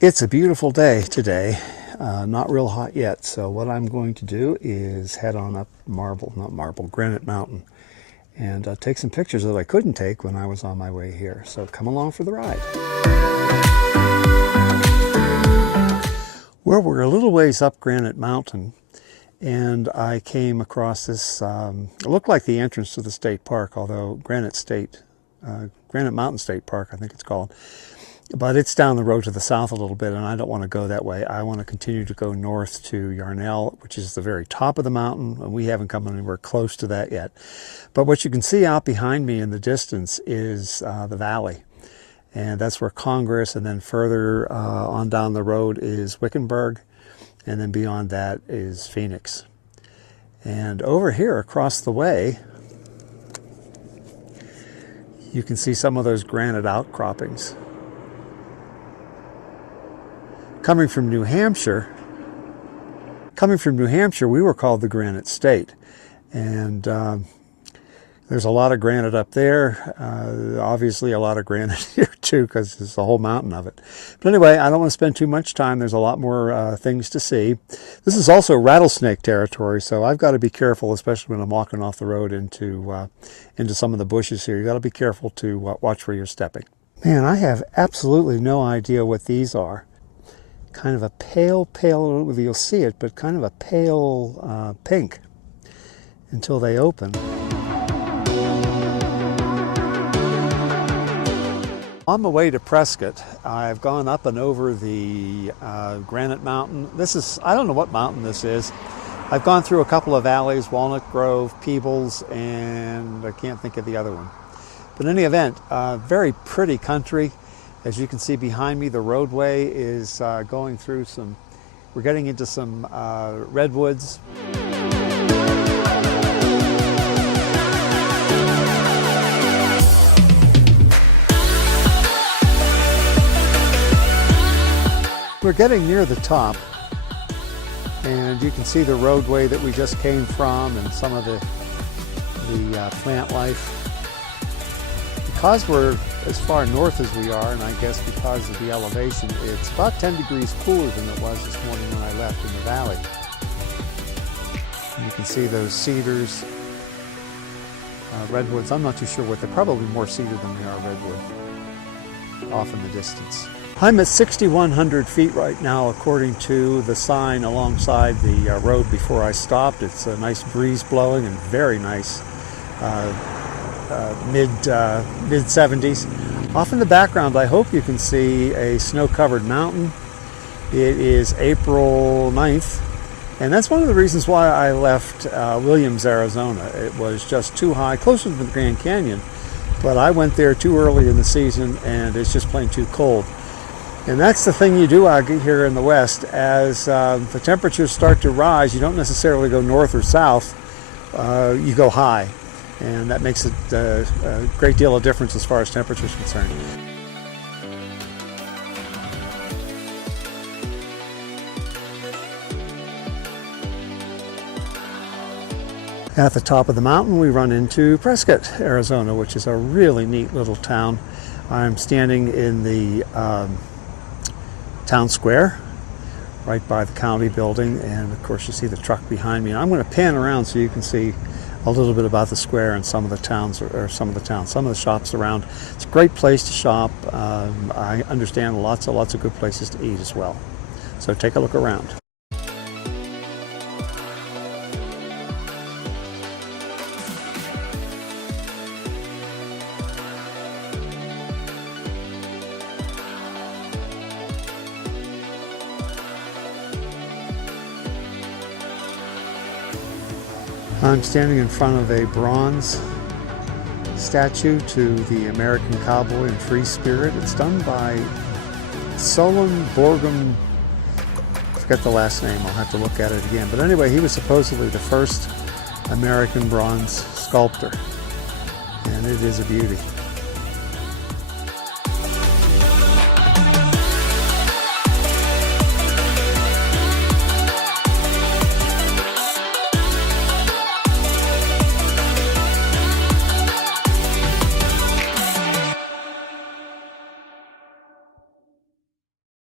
It's a beautiful day today, not real hot yet, so what I'm going to do is head on up Granite Mountain, and take some pictures that I couldn't take when I was on my way here. So come along for the ride. Well, we're a little ways up Granite Mountain, and I came across this, it looked like the entrance to the state park, although Granite Mountain State Park, I think it's called. But it's down the road to the south a little bit, and I don't want to go that way. I want to continue to go north to Yarnell, which is the very top of the mountain, and we haven't come anywhere close to that yet. But what you can see out behind me in the distance is the valley, and that's where Congress, and then further on down the road is Wickenburg, and then beyond that is Phoenix. And over here across the way, you can see some of those granite outcroppings. Coming from New Hampshire, we were called the Granite State, and there's a lot of granite up there. Obviously, a lot of granite here too, because there's a whole mountain of it. But anyway, I don't want to spend too much time. There's a lot more things to see. This is also rattlesnake territory, so I've got to be careful, especially when I'm walking off the road into some of the bushes here. You got to be careful to watch where you're stepping. Man, I have absolutely no idea what these are. Kind of a pale, you'll see it, but kind of a pale pink until they open. On the way to Prescott, I've gone up and over the Granite Mountain. I don't know what mountain this is. I've gone through a couple of valleys, Walnut Grove, Peebles, and I can't think of the other one. But in any event, very pretty country. As you can see behind me, the roadway is going through we're getting into some redwoods. We're getting near the top, and you can see the roadway that we just came from and some of the plant life. Because we're as far north as we are, and I guess because of the elevation, it's about 10 degrees cooler than it was this morning when I left in the valley. And you can see those cedars, redwoods. I'm not too sure what they're probably more cedar than they are redwood off in the distance. I'm at 6,100 feet right now, according to the sign alongside the road before I stopped. It's a nice breeze blowing and very nice. Mid-70s. Off in the background, I hope you can see a snow-covered mountain. It is April 9th, and that's one of the reasons why I left Williams, Arizona. It was just too high, closer to the Grand Canyon, but I went there too early in the season, and it's just plain too cold. And that's the thing you do out here in the West. As the temperatures start to rise, you don't necessarily go north or south, you go high. And that makes it a great deal of difference as far as temperature is concerned. At the top of the mountain, we run into Prescott, Arizona, which is a really neat little town. I'm standing in the town square, right by the county building, and of course you see the truck behind me. I'm going to pan around so you can see a little bit about the square and some of the some of the shops around. It's a great place to shop. I understand lots of good places to eat as well. So take a look around. I'm standing in front of a bronze statue to the American cowboy and free spirit. It's done by Solon Borgum. I forget the last name, I'll have to look at it again. But anyway, he was supposedly the first American bronze sculptor, and it is a beauty.